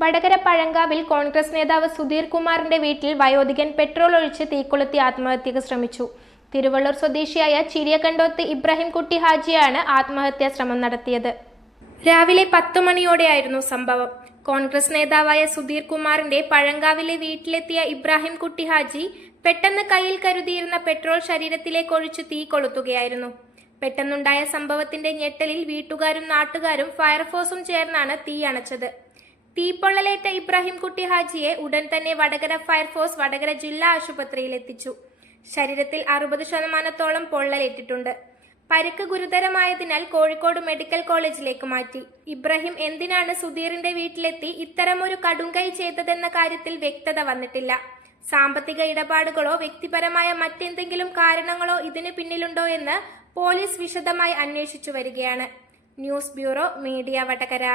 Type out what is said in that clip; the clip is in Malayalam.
വടകര പഴങ്കാവിൽ കോൺഗ്രസ് നേതാവ് സുധീർ കുമാറിന്റെ വീട്ടിൽ വയോധികൻ പെട്രോൾ ഒഴിച്ച് തീകൊളുത്തി ആത്മഹത്യക്ക് ശ്രമിച്ചു. തിരുവള്ളൂർ സ്വദേശിയായ ചിരിയകണ്ടോത്ത് ഇബ്രാഹിംകുട്ടി ഹാജിയാണ് ആത്മഹത്യാ ശ്രമം നടത്തിയത്. രാവിലെ 10 മണിയോടെയായിരുന്നു സംഭവം. കോൺഗ്രസ് നേതാവായ സുധീർ കുമാറിന്റെ പഴങ്കാവിലെ വീട്ടിലെത്തിയ ഇബ്രാഹിംകുട്ടി ഹാജി പെട്ടെന്ന് കയ്യിൽ കരുതിയിരുന്ന പെട്രോൾ ശരീരത്തിലേക്ക് ഒഴിച്ച് തീ കൊളുത്തുകയായിരുന്നു. പെട്ടെന്നുണ്ടായ സംഭവത്തിന്റെ ഞെട്ടലിൽ വീട്ടുകാരും നാട്ടുകാരും ഫയർഫോഴ്സും ചേർന്നാണ് തീ അണച്ചത്. തീപ്പൊള്ളലേറ്റ ഇബ്രാഹിംകുട്ടി ഹാജിയെ ഉടൻ തന്നെ വടകര ഫയർഫോഴ്സ് വടകര ജില്ലാ ആശുപത്രിയിൽ എത്തിച്ചു. ശരീരത്തിൽ 60% പൊള്ളലേറ്റിട്ടുണ്ട്. പരിക്ക് ഗുരുതരമായതിനാൽ കോഴിക്കോട് മെഡിക്കൽ കോളേജിലേക്ക് മാറ്റി. ഇബ്രാഹിം എന്തിനാണ് സുധീറിന്റെ വീട്ടിലെത്തി ഇത്തരമൊരു കടുംകൈ ചെയ്തതെന്ന കാര്യത്തിൽ വ്യക്തത വന്നിട്ടില്ല. സാമ്പത്തിക ഇടപാടുകളോ വ്യക്തിപരമായ മറ്റെന്തെങ്കിലും കാരണങ്ങളോ ഇതിന് പിന്നിലുണ്ടോ എന്ന് പോലീസ് വിശദമായി അന്വേഷിച്ചു വരികയാണ്. News bureau, media, Vadakara.